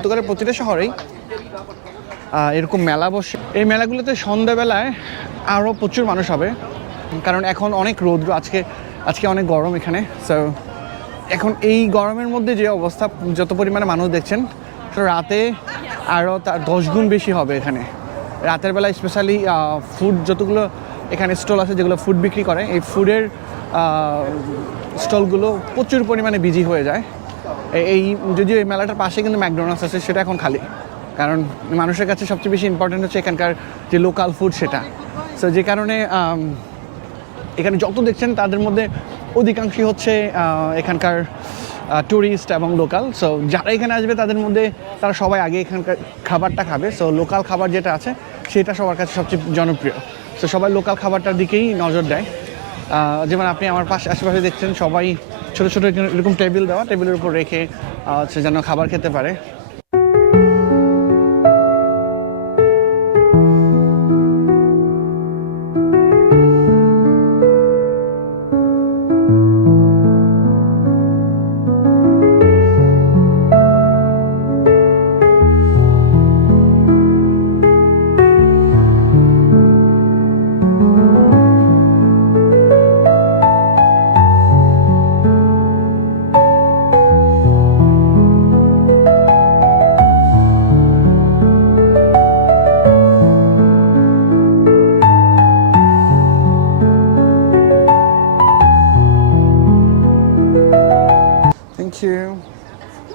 পর্তুগালের প্রতিটা শহরেই এরকম মেলা বসে। এই মেলাগুলোতে সন্ধ্যাবেলায় আরও প্রচুর মানুষ হবে, কারণ এখন অনেক রৌদ্র, আজকে অনেক গরম এখানে। সো এখন এই গরমের মধ্যে যে অবস্থা, যত পরিমাণে মানুষ দেখছেন, তো রাতে আরও তার 10 গুণ বেশি হবে এখানে। রাতের বেলা স্পেশালি ফুড যতগুলো এখানে স্টল আছে যেগুলো ফুড বিক্রি করে, এই ফুডের স্টলগুলো প্রচুর পরিমাণে বিজি হয়ে যায়। এই যদিও এই মেলাটার পাশে কিন্তু ম্যাকডোনাল্ডস আছে, সেটা এখন খালি, কারণ মানুষের কাছে সবচেয়ে বেশি ইম্পর্টেন্ট হচ্ছে এখানকার যে লোকাল ফুড সেটা। সো যে কারণে এখানে যত দেখছেন তাদের মধ্যে অধিকাংশই হচ্ছে এখানকার ট্যুরিস্ট এবং লোকাল। সো যারা এখানে আসবে তাদের মধ্যে তারা সবাই আগে এখানকার খাবারটা খাবে। সো লোকাল খাবার যেটা আছে সেটা সবার কাছে সবচেয়ে জনপ্রিয়। সো সবাই লোকাল খাবারটার দিকেই নজর দেয়। যেমন আপনি আমার আশেপাশে দেখছেন সবাই ছোটো ছোটো এরকম টেবিল দেওয়া, টেবিলের উপর রেখে হচ্ছে যেন খাবার খেতে পারে।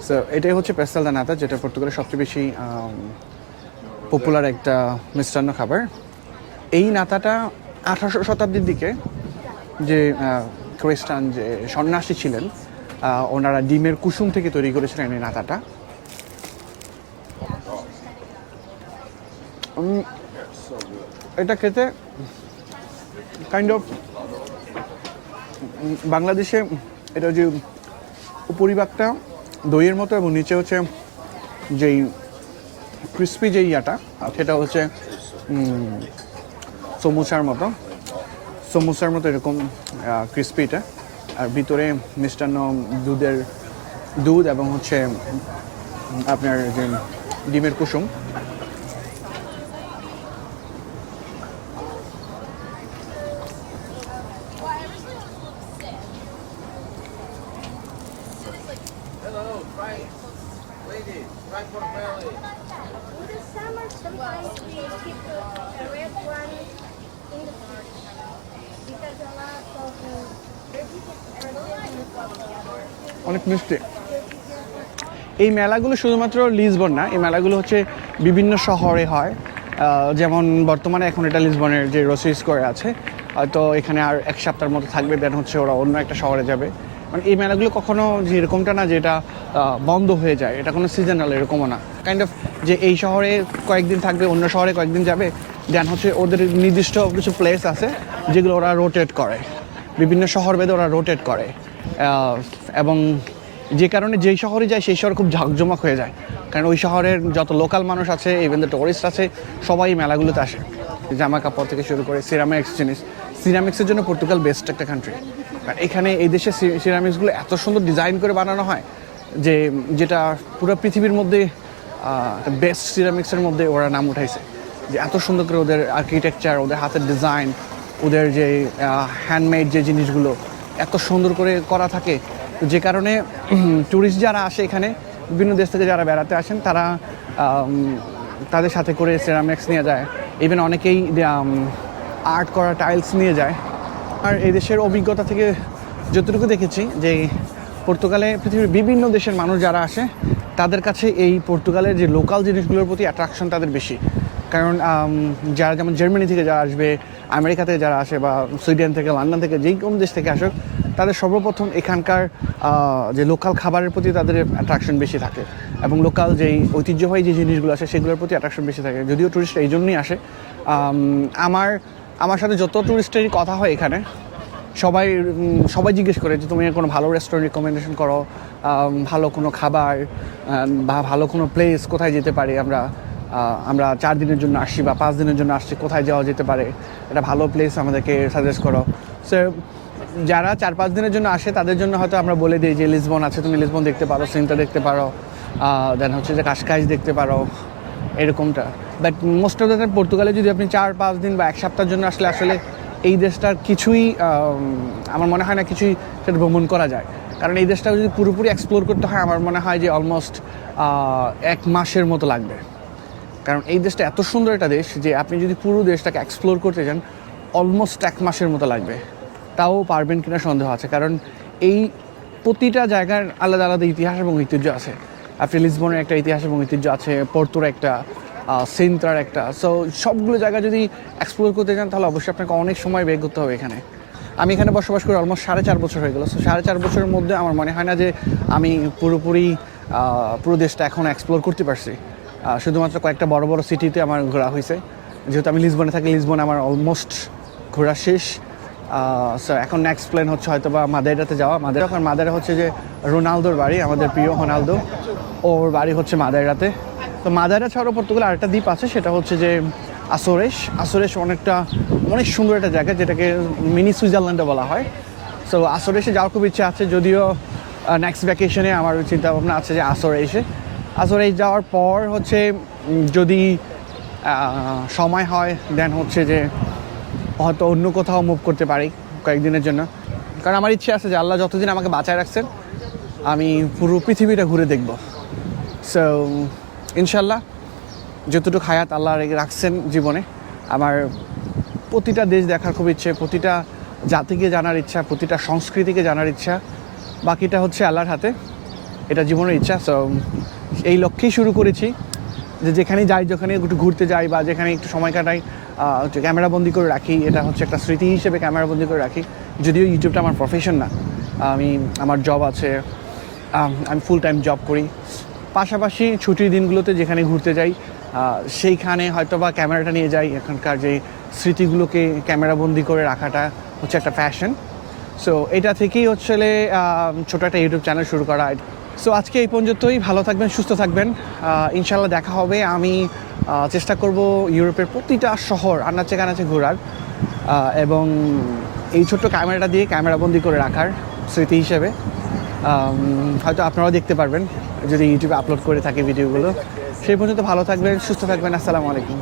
সো এটাই হচ্ছে পেস্তাল দা নাতা, যেটা পর্তুগালের সবচেয়ে বেশি পপুলার একটা মিষ্টান্ন খাবার। এই নাতাটা 18শো শতাব্দীর দিকে যে খ্রিস্টান যে সন্ন্যাসী ছিলেন, ওনারা ডিমের কুসুম থেকে তৈরি করেছিলেন এই নাতাটা। এটা খেতে কাইন্ড অফ বাংলাদেশে এটা যে উপরিভাগটা দইয়ের মতো এবং নিচে হচ্ছে যেই ক্রিস্পি যেই ইয়াটা, সেটা হচ্ছে সমোসার মতো এরকম ক্রিস্পিটা, আর ভিতরে মিষ্টান্ন দুধ এবং হচ্ছে আপনার যে ডিমের কুসুম। অনেক মিষ্টি। এই মেলাগুলো শুধুমাত্র লিসবন না, এই মেলাগুলো হচ্ছে বিভিন্ন শহরে হয়। যেমন বর্তমানে এখন এটা লিসবনের যে রোসি স্কোয়ার আছে, হয়তো এখানে আর 1 সপ্তাহের মতো থাকবে, দেন হচ্ছে ওরা অন্য একটা শহরে যাবে। মানে এই মেলাগুলো কখনো যে এরকমটা না যে এটা বন্ধ হয়ে যায়, এটা কোনো সিজনাল এরকমও না। কাইন্ড অফ যে এই শহরে কয়েকদিন থাকবে, অন্য শহরে কয়েকদিন যাবে, দেন হচ্ছে ওদের নির্দিষ্ট কিছু প্লেস আছে যেগুলো ওরা রোটেট করে, বিভিন্ন শহর ভেদে ওরা রোটেট করে। এবং যে কারণে যেই শহরে যায় সেই শহর খুব ঝাঁকজমক হয়ে যায়, কারণ ওই শহরের যত লোকাল মানুষ আছে, ইভেন দ্য টুরিস্ট আছে, সবাই মেলাগুলোতে আসে। জামা কাপড় থেকে শুরু করে সিরামিক্স জিনিস, সিরামিক্সের জন্য পর্তুগাল বেস্ট একটা কান্ট্রি। আর এখানে এই দেশে সিরামিক্সগুলো এত সুন্দর ডিজাইন করে বানানো হয় যেটা পুরো পৃথিবীর মধ্যে বেস্ট সিরামিক্সের মধ্যে ওরা নাম উঠাইছে, যে এত সুন্দর করে ওদের আর্কিটেকচার, ওদের হাতের ডিজাইন, ওদের যে হ্যান্ডমেড যে জিনিসগুলো এত সুন্দর করে করা থাকে। যে কারণে ট্যুরিস্ট যারা আসে এখানে, বিভিন্ন দেশ থেকে যারা বেড়াতে আসেন, তারা তাদের সাথে করে সিরামিক্স নিয়ে যায়, ইভেন অনেকেই আর্ট করা টাইলস নিয়ে যায়। আর এই দেশের অভিজ্ঞতা থেকে যতটুকু দেখেছি যে পর্তুগালে পৃথিবীর বিভিন্ন দেশের মানুষ যারা আসে, তাদের কাছে এই পর্তুগালের যে লোকাল জিনিসগুলোর প্রতি অ্যাট্রাকশন তাদের বেশি। কারণ যারা যেমন জার্মানি থেকে যারা আসবে, আমেরিকা থেকে যারা আসে, বা সুইডেন থেকে, লন্ডন থেকে, যেই কোনো দেশ থেকে আসুক, তাদের সর্বপ্রথম এখানকার যে লোকাল খাবারের প্রতি তাদের অ্যাট্রাকশন বেশি থাকে, এবং লোকাল যেই ঐতিহ্যবাহী যে জিনিসগুলো আছে সেগুলোর প্রতি অ্যাট্রাকশন বেশি থাকে। যদিও টুরিস্ট এই জন্যই আসে। আমার সাথে যত টুরিস্টেরই কথা হয় এখানে, সবাই জিজ্ঞেস করে যে তুমি কোনো ভালো রেস্টুরেন্ট রিকমেন্ডেশন করো, ভালো কোনো খাবার বা ভালো কোনো প্লেস, কোথায় যেতে পারি আমরা 4 দিনের জন্য আসছি বা 5 দিনের জন্য আসছি, কোথায় যাওয়া যেতে পারে, একটা ভালো প্লেস আমাদেরকে সাজেস্ট করো। সো যারা 4-5 দিনের জন্য আসে তাদের জন্য হয়তো আমরা বলে দিই যে লিসবন আছে, তুমি লিসবন দেখতে পারো, সিনটা দেখতে পারো, দেন হচ্ছে যে কাশকাইজ দেখতে পারো, এরকমটা। But most of the time পর্তুগালে যদি আপনি 4-5 দিন বা এক সপ্তাহের জন্য আসলে এই দেশটার কিছুই আমার মনে হয় না কিছুই সেটা ভ্রমণ করা যায়। কারণ এই দেশটা যদি পুরোপুরি এক্সপ্লোর করতে হয় আমার মনে হয় যে অলমোস্ট 1 মাসের মতো লাগবে। কারণ এই দেশটা এত সুন্দর একটা দেশ যে আপনি যদি পুরো দেশটাকে এক্সপ্লোর করতে চান অলমোস্ট 1 মাসের মতো লাগবে। তাও পারবেন কিনা সন্দেহ আছে, কারণ এই প্রতিটা জায়গার আলাদা আলাদা ইতিহাস এবং ঐতিহ্য আছে। আপনি লিসবনের একটা ইতিহাস এবং ঐতিহ্য আছে, পোর্তোর একটা, সিন্ত্রার একটা। সো সবগুলো জায়গা যদি এক্সপ্লোর করতে চান তাহলে অবশ্যই আপনাকে অনেক সময় ব্যয় করতে হবে এখানে। আমি এখানে বসবাস করে অলমোস্ট 4.5 বছর হয়ে গেল। সো 4.5 বছরের মধ্যে আমার মনে হয় না যে আমি পুরোপুরি পুরো দেশটা এখন এক্সপ্লোর করতে পারছি। শুধুমাত্র কয়েকটা বড় বড় সিটিতে আমার ঘোরা হয়েছে। যেহেতু আমি লিসবনে থাকি, লিসবনে আমার অলমোস্ট ঘোরা শেষ। সো এখন নেক্সট প্ল্যান হচ্ছে হয়তো বা মাদেরাতে যাওয়া। মাদেরা হচ্ছে যে রোনালদোর বাড়ি, আমাদের প্রিয় রোনালদো, ওর বাড়ি হচ্ছে মাদেরাতে। তো মাদেরা ছাড়াও পর্তুগালে আরেকটা দ্বীপ আছে, সেটা হচ্ছে যে আসোরেশ। আসোরেশ অনেক সুন্দর একটা জায়গা, যেটাকে মিনি সুইজারল্যান্ডও বলা হয়। সো আসোরেশে যাওয়ার খুব ইচ্ছা আছে, যদিও নেক্সট ভ্যাকেশনে আমার চিন্তা ভাবনা আছে যে আসোরেশ যাওয়ার পর হচ্ছে যদি সময় হয় দেন হচ্ছে যে হয়তো অন্য কোথাও মুভ করতে পারি কয়েকদিনের জন্য। কারণ আমার ইচ্ছে আছে যে আল্লাহ যতদিন আমাকে বাঁচায় রাখছেন আমি পুরো পৃথিবীটা ঘুরে দেখব। সো ইনশাল্লাহ যতটুকু হায়াত আল্লাহ রাখছেন জীবনে, আমার প্রতিটা দেশ দেখার খুব ইচ্ছে, প্রতিটা জাতিকে জানার ইচ্ছা, প্রতিটা সংস্কৃতিকে জানার ইচ্ছা। বাকিটা হচ্ছে আল্লাহর হাতে, এটা জীবনের ইচ্ছা। সো এই লক্ষ্যেই শুরু করেছি যে যেখানে যাই, যেখানে একটু ঘুরতে যাই বা যেখানে একটু সময় কাটাই, ক্যামেরাবন্দি করে রাখি। এটা হচ্ছে একটা স্মৃতি হিসেবে ক্যামেরাবন্দি করে রাখি। যদিও ইউটিউবটা আমার প্রফেশন না, আমার জব আছে, আমি ফুল টাইম জব করি। পাশাপাশি ছুটির দিনগুলোতে যেখানে ঘুরতে যাই সেইখানে হয়তো বা ক্যামেরাটা নিয়ে যাই। এখানকার যে স্মৃতিগুলোকে ক্যামেরাবন্দি করে রাখাটা হচ্ছে একটা প্যাশন। সো এটা থেকেই হচ্ছে ছোটো একটা ইউটিউব চ্যানেল শুরু করা। সো আজকে এই পর্যন্তই। ভালো থাকবেন, সুস্থ থাকবেন, ইনশাল্লাহ দেখা হবে। আমি চেষ্টা করব ইউরোপের প্রতিটা শহর আনাচে কানাচে ঘোরার, এবং এই ছোট্ট ক্যামেরাটা দিয়ে ক্যামেরাবন্দি করে রাখার স্মৃতি হিসেবে। হয়তো আপনারাও দেখতে পারবেন যদি ইউটিউবে আপলোড করে থাকি ভিডিওগুলো। সেই পর্যন্ত ভালো থাকবেন, সুস্থ থাকবেন। আসসালামু আলাইকুম।